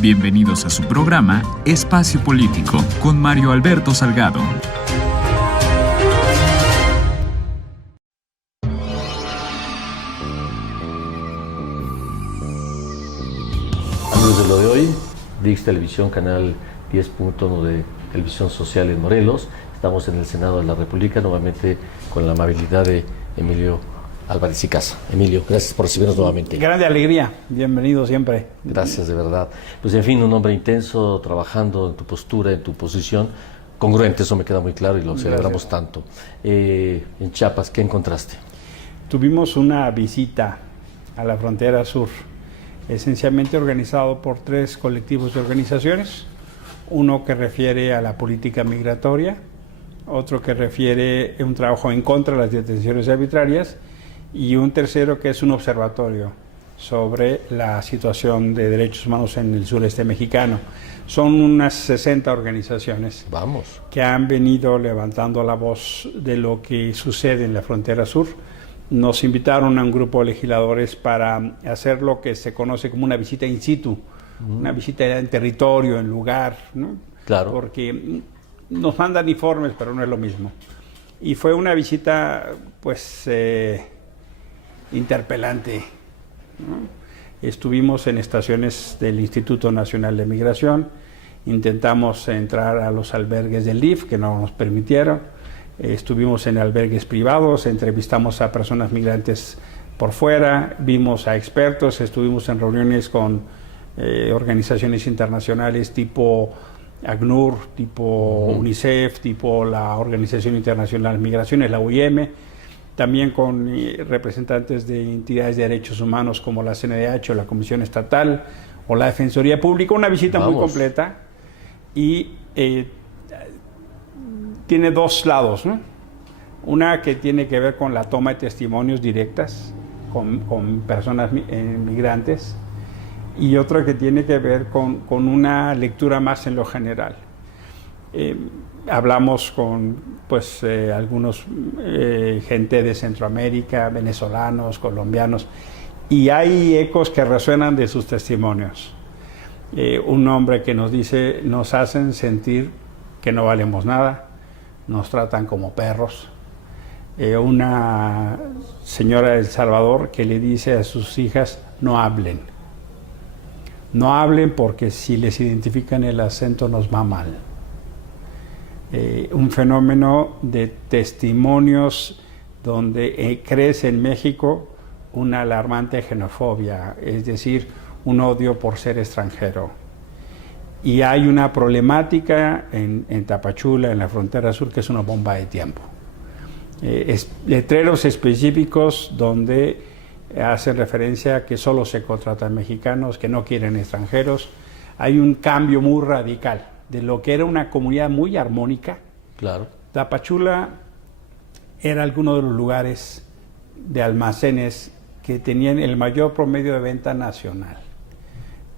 Bienvenidos a su programa Espacio Político con Mario Alberto Salgado. Amigos de lo de hoy, VIX Televisión, canal 10.1 de Televisión Social en Morelos. Estamos en el Senado de la República, nuevamente con la amabilidad de Emilio Álvarez y Casa. Emilio, gracias por recibirnos nuevamente. Grande alegría, bienvenido siempre. Gracias, de verdad. Pues en fin, un hombre intenso, trabajando en tu postura, en tu posición, congruente, eso me queda muy claro y lo celebramos tanto. En Chiapas, ¿qué encontraste? Tuvimos una visita a la frontera sur, esencialmente organizado por 3 colectivos de organizaciones, uno que refiere a la política migratoria, otro que refiere a un trabajo en contra de las detenciones arbitrarias y un tercero que es un observatorio sobre la situación de derechos humanos en el sureste mexicano. Son unas 60 organizaciones que han venido levantando la voz de lo que sucede en la frontera sur. Nos invitaron a un grupo de legisladores para hacer lo que se conoce como una visita in situ, una visita en territorio, en lugar, ¿no? Claro. Porque nos mandan informes, pero no es lo mismo. Y fue una visita, pues, interpelante, ¿no? Estuvimos en estaciones del Instituto Nacional de Migración, intentamos entrar a los albergues del DIF, que no nos permitieron. Estuvimos en albergues privados, entrevistamos a personas migrantes por fuera, vimos a expertos, estuvimos en reuniones con organizaciones internacionales tipo ACNUR, tipo UNICEF, tipo la Organización Internacional de Migraciones, la OIM, también con representantes de entidades de derechos humanos como la CNDH o la Comisión Estatal o la Defensoría Pública, una visita muy completa y tiene 2 lados, ¿no? Una que tiene que ver con la toma de testimonios directas con personas migrantes y otra que tiene que ver con una lectura más en lo general. Hablamos con algunos gente de Centroamérica, venezolanos, colombianos, y hay ecos que resuenan de sus testimonios. Un hombre que nos dice, nos hacen sentir que no valemos nada, nos tratan como perros. Una señora de El Salvador que le dice a sus hijas, no hablen. No hablen porque si les identifican el acento nos va mal. Un fenómeno de testimonios donde crece en México una alarmante xenofobia, es decir, un odio por ser extranjero. Y hay una problemática en Tapachula, en la frontera sur, que es una bomba de tiempo. Letreros específicos donde hacen referencia a que solo se contratan mexicanos, que no quieren extranjeros. Hay un cambio muy radical de lo que era una comunidad muy armónica. Claro. Tapachula era alguno de los lugares de almacenes que tenían el mayor promedio de venta nacional.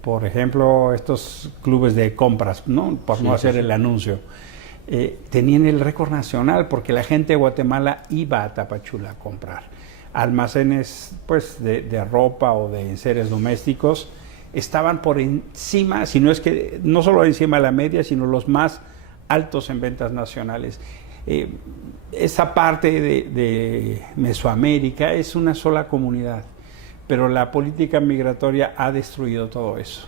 Por ejemplo, estos clubes de compras, ¿no? Por no hacer el anuncio, tenían el récord nacional porque la gente de Guatemala iba a Tapachula a comprar. Almacenes pues de ropa o de enseres domésticos estaban por encima, si no es que no solo encima de la media, sino los más altos en ventas nacionales. Esa parte de Mesoamérica es una sola comunidad, pero la política migratoria ha destruido todo eso.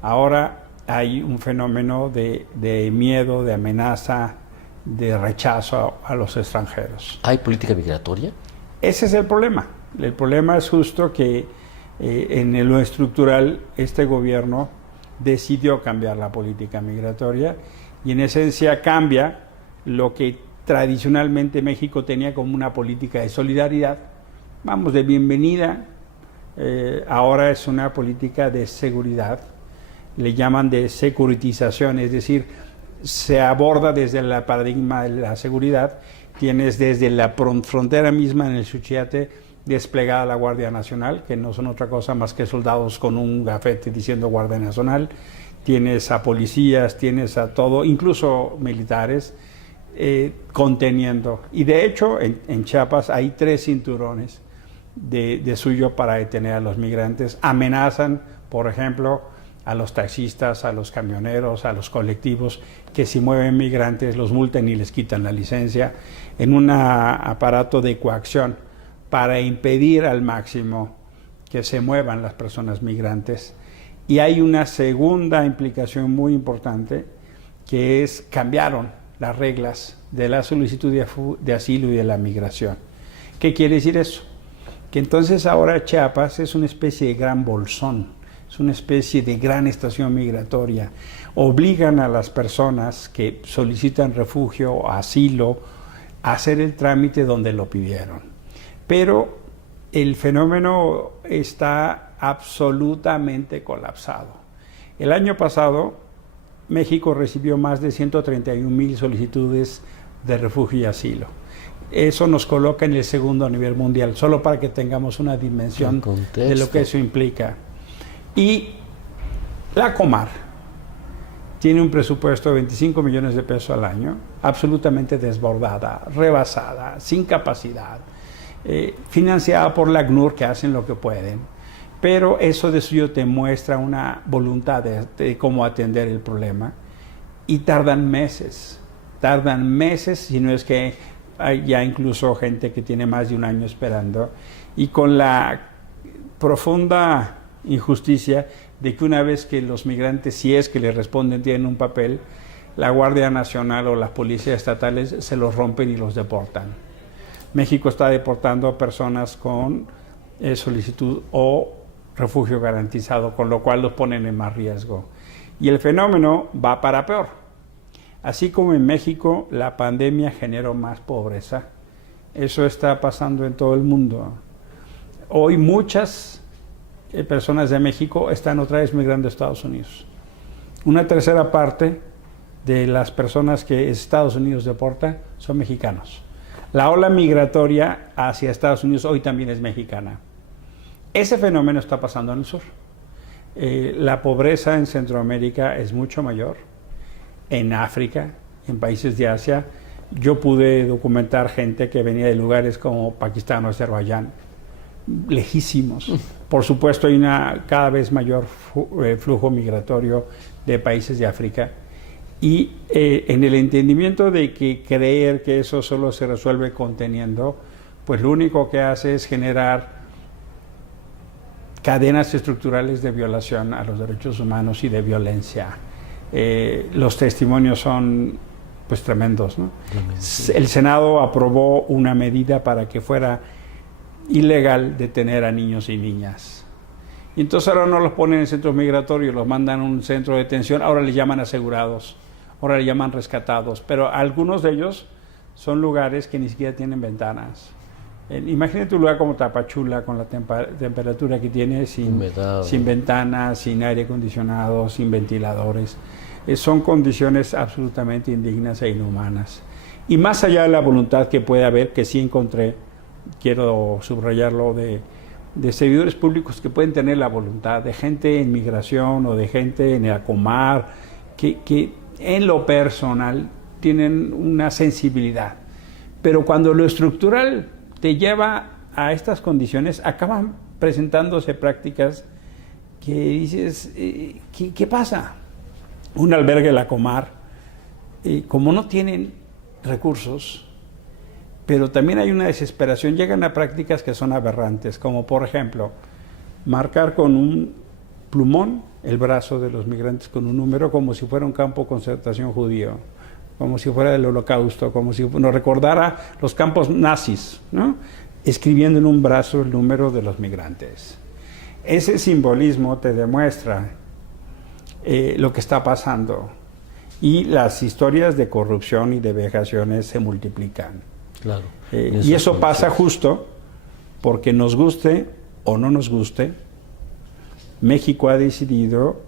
Ahora hay un fenómeno de miedo, de amenaza, de rechazo a los extranjeros. ¿Hay política migratoria? Ese es el problema. El problema es justo que en lo estructural este gobierno decidió cambiar la política migratoria y en esencia cambia lo que tradicionalmente México tenía como una política de solidaridad. Vamos, de bienvenida. Ahora es una política de seguridad, le llaman de securitización, es decir, se aborda desde el paradigma de la seguridad. Tienes desde la frontera misma en el Suchiate desplegada la Guardia Nacional, que no son otra cosa más que soldados con un gafete diciendo Guardia Nacional. Tienes a policías, tienes a todo, incluso militares, conteniendo. Y de hecho, en Chiapas hay 3 cinturones de suyo para detener a los migrantes. Amenazan, por ejemplo, a los taxistas, a los camioneros, a los colectivos que si mueven migrantes los multan y les quitan la licencia, en un aparato de coacción para impedir al máximo que se muevan las personas migrantes. Y hay una segunda implicación muy importante, que es cambiaron las reglas de la solicitud de asilo y de la migración. ¿Qué quiere decir eso? Que entonces ahora Chiapas es una especie de gran bolsón, es una especie de gran estación migratoria. Obligan a las personas que solicitan refugio o asilo a hacer el trámite donde lo pidieron. Pero el fenómeno está absolutamente colapsado. El año pasado, México recibió más de 131,000 solicitudes de refugio y asilo. Eso nos coloca en el segundo a nivel mundial, solo para que tengamos una dimensión de lo que eso implica. Y la Comar tiene un presupuesto de 25 millones de pesos al año, absolutamente desbordada, rebasada, sin capacidad, financiada por la ACNUR, que hacen lo que pueden, pero eso de suyo te muestra una voluntad de cómo atender el problema, y tardan meses, si no es que hay ya incluso gente que tiene más de un año esperando, y con la profunda injusticia de que una vez que los migrantes, si es que les responden, tienen un papel, la Guardia Nacional o las policías estatales se los rompen y los deportan. México está deportando a personas con solicitud o refugio garantizado, con lo cual los ponen en más riesgo. Y el fenómeno va para peor. Así como en México la pandemia generó más pobreza, eso está pasando en todo el mundo. Hoy muchas personas de México están otra vez migrando a Estados Unidos. Una tercera parte de las personas que Estados Unidos deporta son mexicanos. La ola migratoria hacia Estados Unidos hoy también es mexicana. Ese fenómeno está pasando en el sur. La pobreza en Centroamérica es mucho mayor. En África, en países de Asia, yo pude documentar gente que venía de lugares como Pakistán o Azerbaiyán, lejísimos. Por supuesto, hay una cada vez mayor flujo migratorio de países de África. Y en el entendimiento de que creer que eso solo se resuelve conteniendo, pues lo único que hace es generar cadenas estructurales de violación a los derechos humanos y de violencia. Los testimonios son pues tremendos, ¿no? El Senado aprobó una medida para que fuera ilegal detener a niños y niñas. Y entonces ahora no los ponen en centros migratorios, los mandan a un centro de detención, ahora les llaman asegurados, ahora les llaman rescatados, pero algunos de ellos son lugares que ni siquiera tienen ventanas. Imagínate un lugar como Tapachula, con la temperatura que tiene, sin ventanas, sin aire acondicionado, sin ventiladores. Son condiciones absolutamente indignas e inhumanas. Y más allá de la voluntad que puede haber, que sí encontré, quiero subrayarlo, de servidores públicos que pueden tener la voluntad, de gente en migración o de gente en el Comar, que en lo personal tienen una sensibilidad. Pero cuando lo estructural te lleva a estas condiciones, acaban presentándose prácticas que dices, ¿qué pasa? Un albergue de la Comar, como no tienen recursos, pero también hay una desesperación, llegan a prácticas que son aberrantes, como por ejemplo, marcar con un plumón el brazo de los migrantes con un número, como si fuera un campo de concentración judío, como si fuera el Holocausto, como si nos recordara los campos nazis, ¿no? Escribiendo en un brazo el número de los migrantes. Ese simbolismo te demuestra lo que está pasando, y las historias de corrupción y de vejaciones se multiplican. Claro. Y eso pasa justo porque nos guste o no nos guste, México ha decidido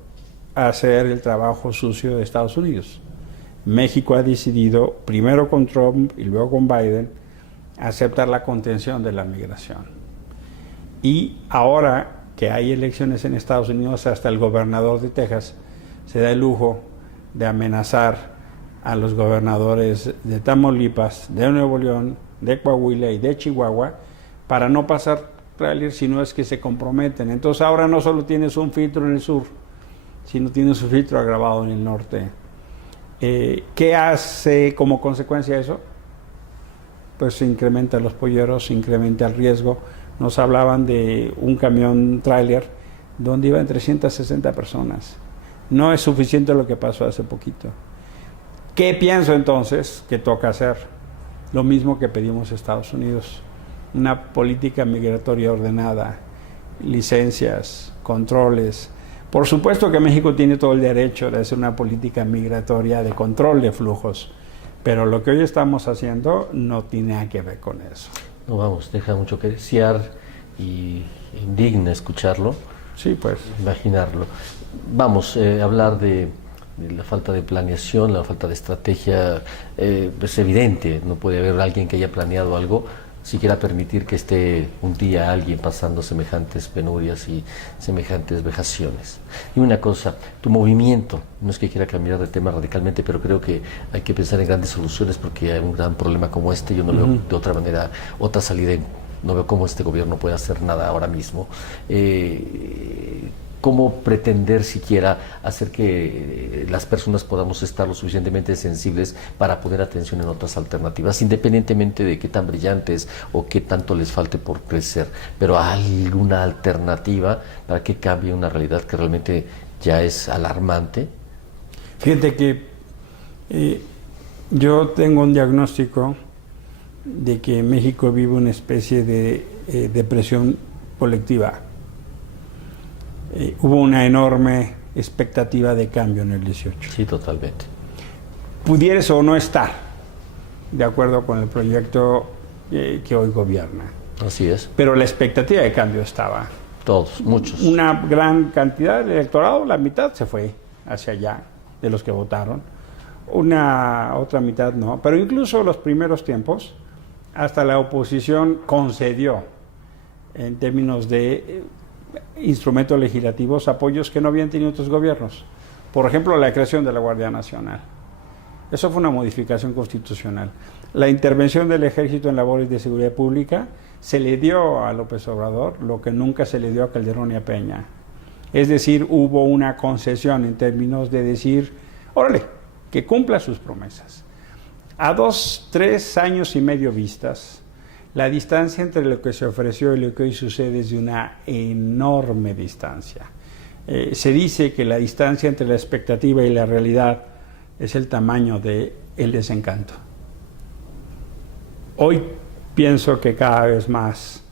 hacer el trabajo sucio de Estados Unidos. México ha decidido, primero con Trump y luego con Biden, aceptar la contención de la migración. Y ahora que hay elecciones en Estados Unidos, hasta el gobernador de Texas se da el lujo de amenazar a los gobernadores de Tamaulipas, de Nuevo León, de Coahuila y de Chihuahua para no pasar tráiler, si no es que se comprometen. Entonces ahora no solo tienes un filtro en el sur, sino tiene su filtro agravado en el norte. ¿Qué hace como consecuencia de eso? Pues se incrementan los polleros, se incrementa el riesgo. Nos hablaban de un camión tráiler donde iban 360 personas. No es suficiente lo que pasó hace poquito. ¿Qué pienso entonces que toca hacer? Lo mismo que pedimos a Estados Unidos. Una política migratoria ordenada, licencias, controles. Por supuesto que México tiene todo el derecho de hacer una política migratoria de control de flujos, pero lo que hoy estamos haciendo no tiene nada que ver con eso. No, vamos, deja mucho que desear y indigna escucharlo. Sí, pues. Imaginarlo. Vamos, hablar de la falta de planeación, la falta de estrategia, es evidente, no puede haber alguien que haya planeado algo siquiera permitir que esté un día alguien pasando semejantes penurias y semejantes vejaciones. Y una cosa, tu movimiento, no es que quiera cambiar de tema radicalmente, pero creo que hay que pensar en grandes soluciones porque hay un gran problema como este, yo no veo de otra manera, otra salida, no veo cómo este gobierno puede hacer nada ahora mismo. ¿Cómo pretender siquiera hacer que las personas podamos estar lo suficientemente sensibles para poner atención en otras alternativas, independientemente de qué tan brillantes o qué tanto les falte por crecer, pero alguna alternativa para que cambie una realidad que realmente ya es alarmante? Fíjate que yo tengo un diagnóstico de que México vive una especie de depresión colectiva. Hubo una enorme expectativa de cambio en el 18. Sí, totalmente. Pudieras o no estar de acuerdo con el proyecto que hoy gobierna. Así es. Pero la expectativa de cambio estaba. Todos, muchos. Una gran cantidad del electorado, la mitad se fue hacia allá, de los que votaron. Una otra mitad no. Pero incluso los primeros tiempos, hasta la oposición concedió, en términos de instrumentos legislativos, apoyos que no habían tenido otros gobiernos. Por ejemplo, la creación de la Guardia Nacional. Eso fue una modificación constitucional. La intervención del Ejército en labores de seguridad pública se le dio a López Obrador lo que nunca se le dio a Calderón y a Peña. Es decir, hubo una concesión en términos de decir, órale, que cumpla sus promesas. A 3 años y medio vistas, la distancia entre lo que se ofreció y lo que hoy sucede es de una enorme distancia. Se dice que la distancia entre la expectativa y la realidad es el tamaño del desencanto. Hoy pienso que cada vez más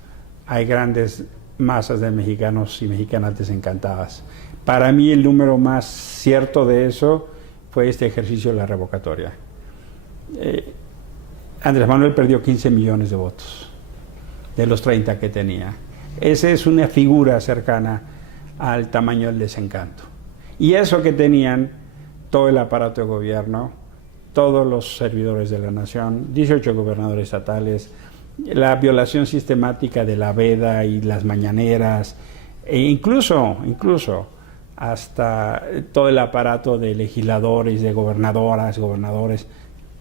hay grandes masas de mexicanos y mexicanas desencantadas. Para mí el número más cierto de eso fue este ejercicio de la revocatoria. Andrés Manuel perdió 15 millones de votos de los 30 que tenía. Esa es una figura cercana al tamaño del desencanto. Y eso que tenían todo el aparato de gobierno, todos los servidores de la nación, 18 gobernadores estatales, la violación sistemática de la veda y las mañaneras, e incluso hasta todo el aparato de legisladores, de gobernadoras, gobernadores,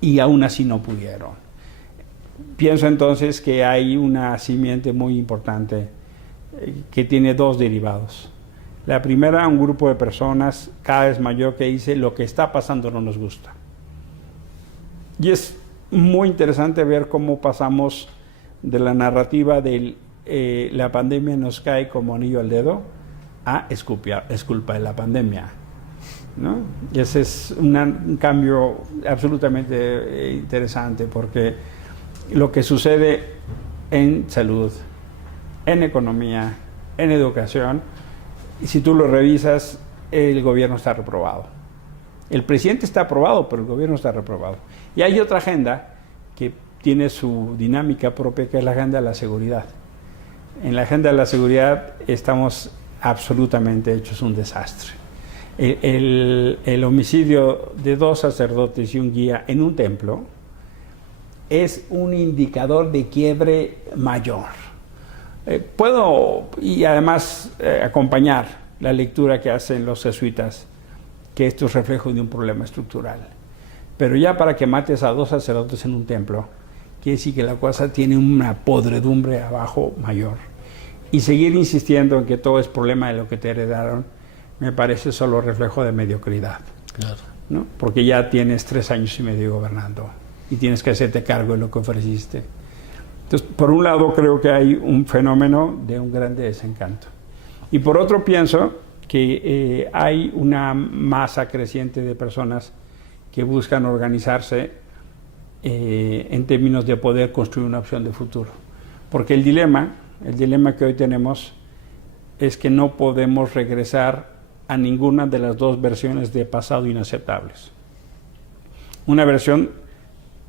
y aún así no pudieron. Pienso entonces que hay una simiente muy importante que tiene 2 derivados. La primera, un grupo de personas cada vez mayor que dice lo que está pasando no nos gusta. Y es muy interesante ver cómo pasamos de la narrativa de la pandemia nos cae como anillo al dedo a es culpa de la pandemia, ¿no? Y ese es un cambio absolutamente interesante porque lo que sucede en salud, en economía, en educación, y si tú lo revisas, el gobierno está reprobado. El presidente está aprobado, pero el gobierno está reprobado. Y hay otra agenda que tiene su dinámica propia, que es la agenda de la seguridad. En la agenda de la seguridad estamos absolutamente hechos un desastre. El homicidio de 2 sacerdotes y un guía en un templo es un indicador de quiebre mayor. Puedo, y además acompañar la lectura que hacen los jesuitas, que esto es reflejo de un problema estructural. Pero ya para que mates a 2 sacerdotes en un templo, quiere decir que la cosa tiene una podredumbre abajo mayor. Y seguir insistiendo en que todo es problema de lo que te heredaron, me parece solo reflejo de mediocridad. Claro. ¿No? Porque ya tienes 3 años y medio gobernando y tienes que hacerte cargo de lo que ofreciste. Entonces, por un lado creo que hay un fenómeno de un grande desencanto. Y por otro pienso que hay una masa creciente de personas que buscan organizarse en términos de poder construir una opción de futuro. Porque el dilema que hoy tenemos es que no podemos regresar a ninguna de las dos versiones de pasado inaceptables. Una versión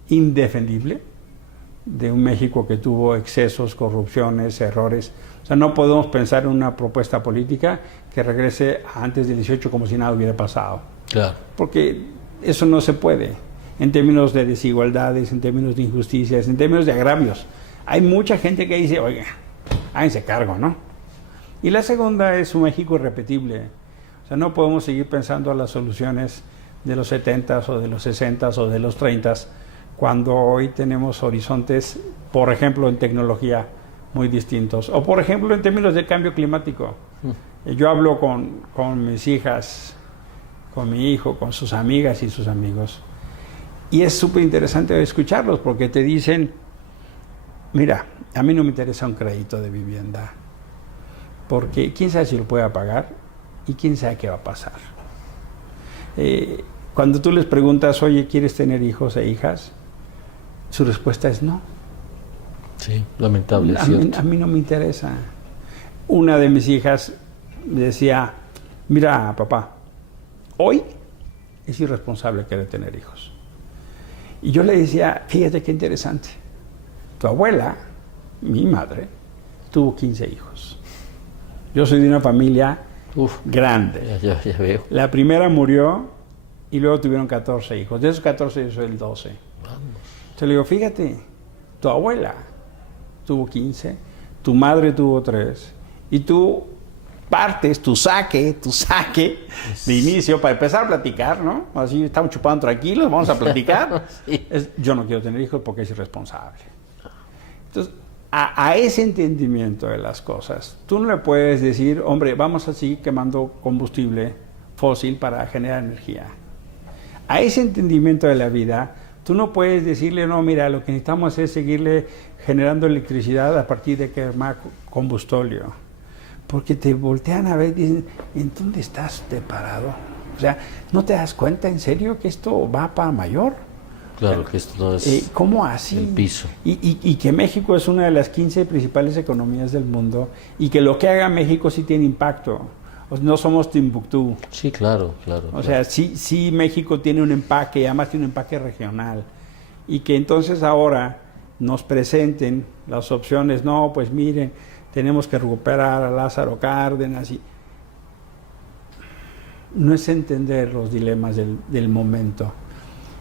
indefendible de un México que tuvo excesos, corrupciones, errores. O sea, no podemos pensar en una propuesta política que regrese a antes del 18 como si nada hubiera pasado. Claro. Porque eso no se puede, en términos de desigualdades, en términos de injusticias, en términos de agravios. Hay mucha gente que dice, oiga, háganse cargo, ¿no? Y la segunda es un México irrepetible. O sea, no podemos seguir pensando en las soluciones de los 70s o de los 60s o de los 30s, cuando hoy tenemos horizontes, por ejemplo, en tecnología muy distintos, o por ejemplo en términos de cambio climático. Yo hablo con mis hijas, con mi hijo, con sus amigas y sus amigos, y es súper interesante escucharlos porque te dicen, mira, a mí no me interesa un crédito de vivienda, porque quién sabe si lo pueda pagar y quién sabe qué va a pasar. Cuando tú les preguntas, oye, ¿quieres tener hijos e hijas? Su respuesta es no. Sí, lamentable. A mí no me interesa. Una de mis hijas decía, mira, papá, hoy es irresponsable querer tener hijos. Y yo le decía, fíjate qué interesante. Tu abuela, mi madre, tuvo 15 hijos. Yo soy de una familia grande. Ya veo. La primera murió y luego tuvieron 14 hijos. De esos 14 yo soy el 12. Vamos. Entonces le digo, fíjate, tu abuela tuvo 15, tu madre tuvo 3, y tú partes tu saque de inicio para empezar a platicar, ¿no? Así estamos chupando tranquilos, vamos a platicar. Sí. Yo no quiero tener hijos porque es irresponsable. Entonces, a ese entendimiento de las cosas, tú no le puedes decir, hombre, vamos a seguir quemando combustible fósil para generar energía. A ese entendimiento de la vida, tú no puedes decirle, no, mira, lo que necesitamos es seguirle generando electricidad a partir de quemar combustóleo. Porque te voltean a ver y dicen, ¿en dónde estás parado? O sea, ¿no te das cuenta en serio que esto va para mayor? Claro, que esto no es ¿cómo así? el piso. Y que México es una de las 15 principales economías del mundo y que lo que haga México sí tiene impacto. O sea, no somos Timbuktu. Sí, claro. O sea, sí México tiene un empaque, y además tiene un empaque regional. Y que entonces ahora nos presenten las opciones, no, pues miren, tenemos que recuperar a Lázaro Cárdenas. No es entender los dilemas del momento.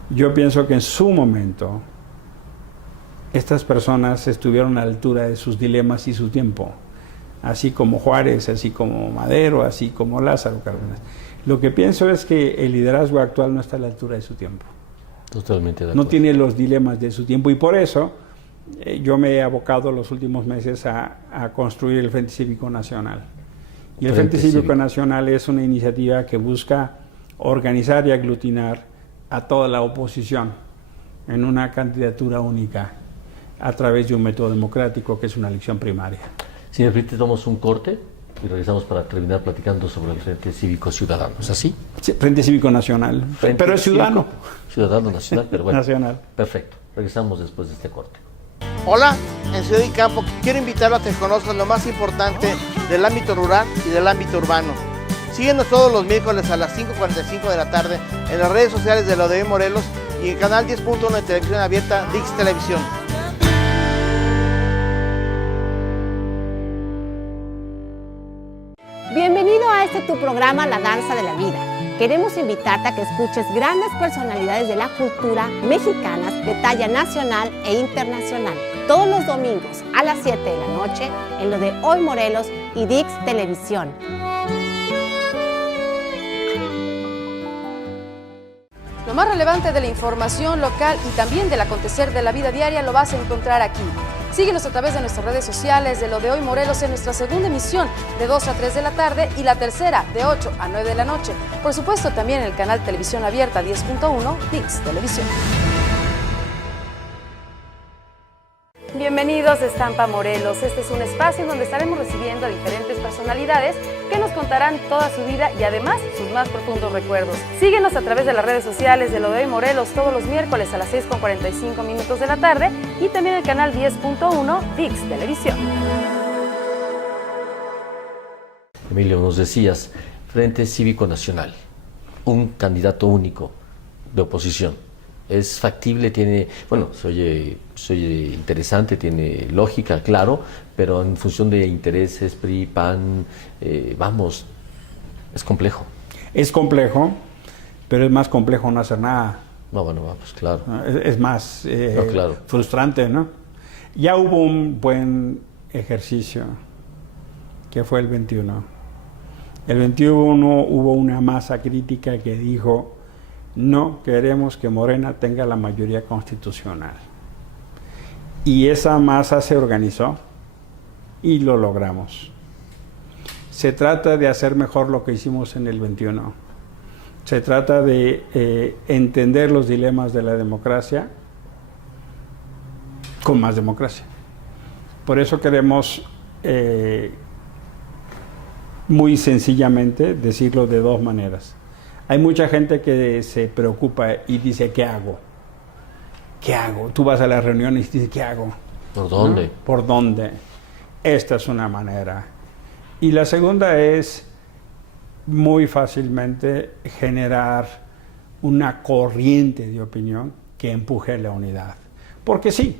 Yo pienso que en su momento estas personas estuvieron a la altura de sus dilemas y su tiempo. Así como Juárez, así como Madero, así como Lázaro Cárdenas. Lo que pienso es que el liderazgo actual no está a la altura de su tiempo. Totalmente de acuerdo. No tiene los dilemas de su tiempo y por eso yo me he abocado los últimos meses a construir el Frente Cívico Nacional. Y el Frente Cívico Nacional es una iniciativa que busca organizar y aglutinar a toda la oposición en una candidatura única a través de un método democrático que es una elección primaria. Si me permite, tomamos un corte y regresamos para terminar platicando sobre el Frente Cívico Ciudadano. ¿Es así? Sí, Frente Cívico Nacional, pero es ciudadano. Ciudadano nacional, pero bueno. Nacional. Perfecto. Regresamos después de este corte. Hola, en Ciudad y Campo quiero invitarlo a que conozcan lo más importante del ámbito rural y del ámbito urbano. Síguenos todos los miércoles a las 5:45 de la tarde en las redes sociales de la ODM Morelos y en Canal 10.1 de Televisión Abierta, Dix Televisión. Bienvenido a este tu programa La Danza de la Vida. Queremos invitarte a que escuches grandes personalidades de la cultura mexicanas de talla nacional e internacional. Todos los domingos a las 7 de la noche en lo de Hoy Morelos y Dix Televisión. Lo más relevante de la información local y también del acontecer de la vida diaria lo vas a encontrar aquí. Síguenos a través de nuestras redes sociales de Lo de Hoy Morelos en nuestra segunda emisión de 2 a 3 de la tarde y la tercera de 8 a 9 de la noche. Por supuesto, también en el canal Televisión Abierta 10.1 ViX Televisión. Bienvenidos a Estampa Morelos. Este es un espacio en donde estaremos recibiendo a diferentes personalidades que nos contarán toda su vida y además sus más profundos recuerdos. Síguenos a través de las redes sociales de Lo de Hoy Morelos todos los miércoles a las 6:45 de la tarde y también el canal 10.1 ViX Televisión. Emilio, nos decías, Frente Cívico Nacional, un candidato único de oposición. ¿Es factible? Tiene, bueno, se oye interesante, tiene lógica, claro, pero en función de intereses, PRI, PAN, vamos, es complejo. Es complejo, pero es más complejo no hacer nada. No, bueno, pues claro. Es más claro. frustrante, ¿no? Ya hubo un buen ejercicio, que fue el 21. El 21 hubo una masa crítica que dijo: no queremos que Morena tenga la mayoría constitucional. Y esa masa se organizó y lo logramos. Se trata de hacer mejor lo que hicimos en el 21. Se trata de entender los dilemas de la democracia con más democracia. Por eso queremos muy sencillamente decirlo de dos maneras. Hay mucha gente que se preocupa y dice: ¿qué hago? ¿Qué hago? Tú vas a las reuniones y dices: ¿qué hago? ¿Por dónde? ¿No? ¿Por dónde? Esta es una manera. Y la segunda es muy fácilmente generar una corriente de opinión que empuje la unidad. Porque sí,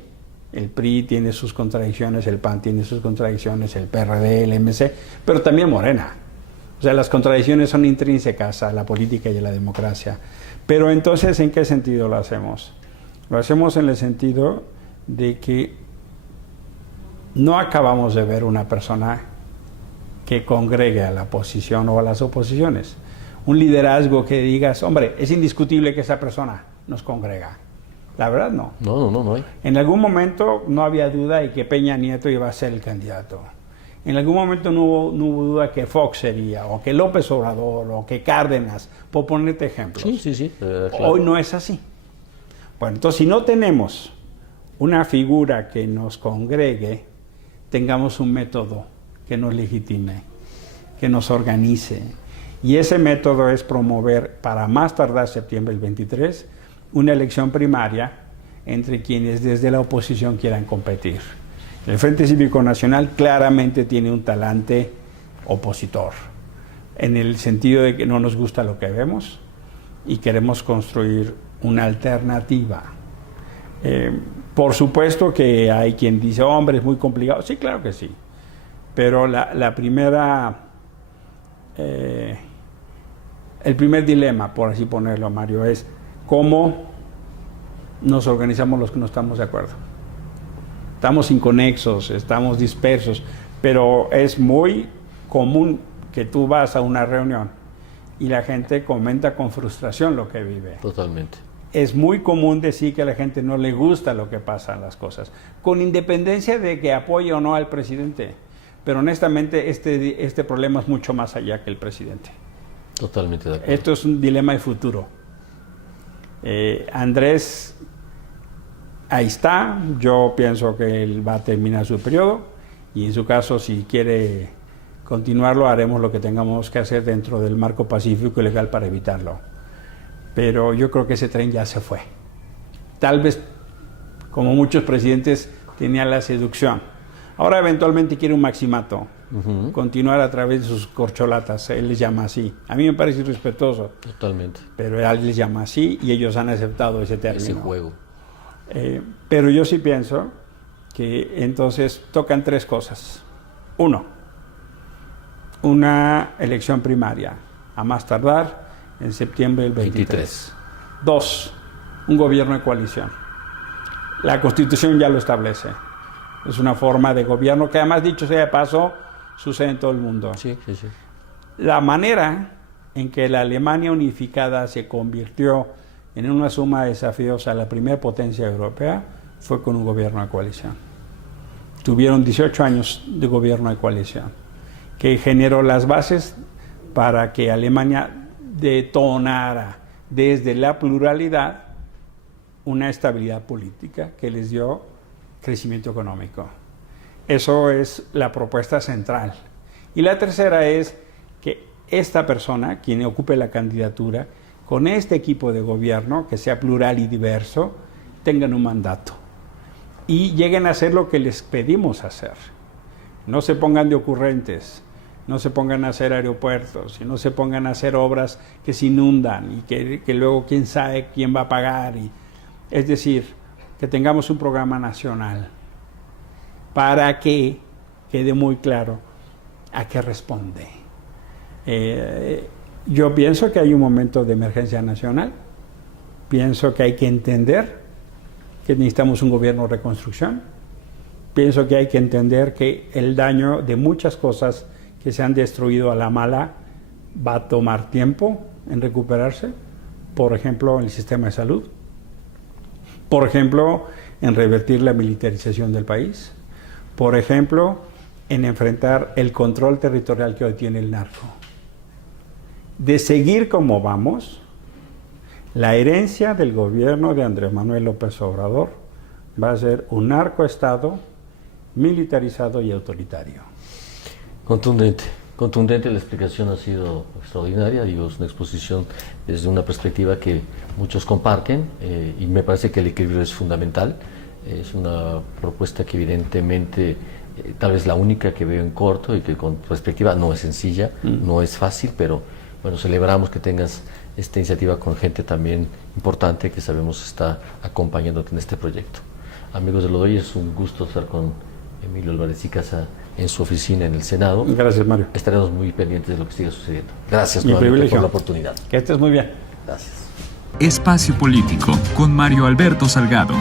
el PRI tiene sus contradicciones, el PAN tiene sus contradicciones, el PRD, el MC, pero también Morena. O sea, las contradicciones son intrínsecas a la política y a la democracia. Pero entonces, ¿en qué sentido lo hacemos? Lo hacemos en el sentido de que no acabamos de ver una persona que congregue a la oposición o a las oposiciones. Un liderazgo que digas: hombre, es indiscutible que esa persona nos congrega. La verdad, no. No hay. En algún momento no había duda de que Peña Nieto iba a ser el candidato. En algún momento no hubo duda que Fox sería, o que López Obrador, o que Cárdenas, por ponerte ejemplos. Sí. Claro. Hoy no es así. Bueno, entonces, si no tenemos una figura que nos congregue, tengamos un método que nos legitime, que nos organice. Y ese método es promover, para más tardar septiembre del 23, una elección primaria entre quienes desde la oposición quieran competir. El Frente Cívico Nacional claramente tiene un talante opositor, en el sentido de que no nos gusta lo que vemos y queremos construir una alternativa. Por supuesto que hay quien dice: hombre, es muy complicado. Sí, claro que sí. Pero el primer dilema, por así ponerlo, Mario, es cómo nos organizamos los que no estamos de acuerdo. Estamos inconexos, estamos dispersos, pero es muy común que tú vas a una reunión y la gente comenta con frustración lo que vive. Totalmente. Es muy común decir que a la gente no le gusta lo que pasan las cosas, con independencia de que apoye o no al presidente. Pero honestamente este problema es mucho más allá que el presidente. Totalmente de acuerdo. Esto es un dilema de futuro. Andrés, ahí está. Yo pienso que él va a terminar su periodo y en su caso, si quiere continuarlo, haremos lo que tengamos que hacer dentro del marco pacífico y legal para evitarlo. Pero yo creo que ese tren ya se fue. Tal vez, como muchos presidentes, tenía la seducción. Ahora eventualmente quiere un maximato, continuar a través de sus corcholatas, él les llama así. A mí me parece irrespetuoso. Totalmente. Pero él les llama así y ellos han aceptado ese término. Ese juego. Pero yo sí pienso que entonces tocan tres cosas. Uno, una elección primaria, a más tardar en septiembre del 23. Dos, un gobierno de coalición. La Constitución ya lo establece. Es una forma de gobierno que, además, dicho sea de paso, sucede en todo el mundo. Sí. La manera en que la Alemania unificada se convirtió en una suma de desafíos a la primera potencia europea fue con un gobierno de coalición. tuvieron 18 años de gobierno de coalición, que generó las bases para que Alemania detonara desde la pluralidad una estabilidad política que les dio crecimiento económico. Eso es la propuesta central. Y la tercera es que esta persona, quien ocupe la candidatura, con este equipo de gobierno, que sea plural y diverso, tengan un mandato y lleguen a hacer lo que les pedimos hacer. No se pongan de ocurrentes, no se pongan a hacer aeropuertos, y no se pongan a hacer obras que se inundan y que luego quién sabe quién va a pagar. Es decir, que tengamos un programa nacional para que quede muy claro a qué responde. Yo pienso que hay un momento de emergencia nacional, pienso que hay que entender que necesitamos un gobierno de reconstrucción, pienso que hay que entender que el daño de muchas cosas que se han destruido a la mala va a tomar tiempo en recuperarse, por ejemplo, el sistema de salud, por ejemplo, en revertir la militarización del país, por ejemplo, en enfrentar el control territorial que hoy tiene el narco. De seguir como vamos, la herencia del gobierno de Andrés Manuel López Obrador va a ser un narcoestado militarizado y autoritario. Contundente, la explicación ha sido extraordinaria, digo, es una exposición desde una perspectiva que muchos comparten y me parece que el equilibrio es fundamental. Es una propuesta que evidentemente tal vez la única que veo en corto y que con perspectiva no es sencilla, no es fácil, pero bueno, celebramos que tengas esta iniciativa con gente también importante que sabemos está acompañándote en este proyecto. Amigos de Lo Doy, es un gusto estar con Emilio Álvarez y Casa en su oficina en el Senado. Gracias, Mario. Estaremos muy pendientes de lo que siga sucediendo. Gracias Mi nuevamente privilegio. por la oportunidad. Que estés muy bien. Gracias. Espacio Político con Mario Alberto Salgado.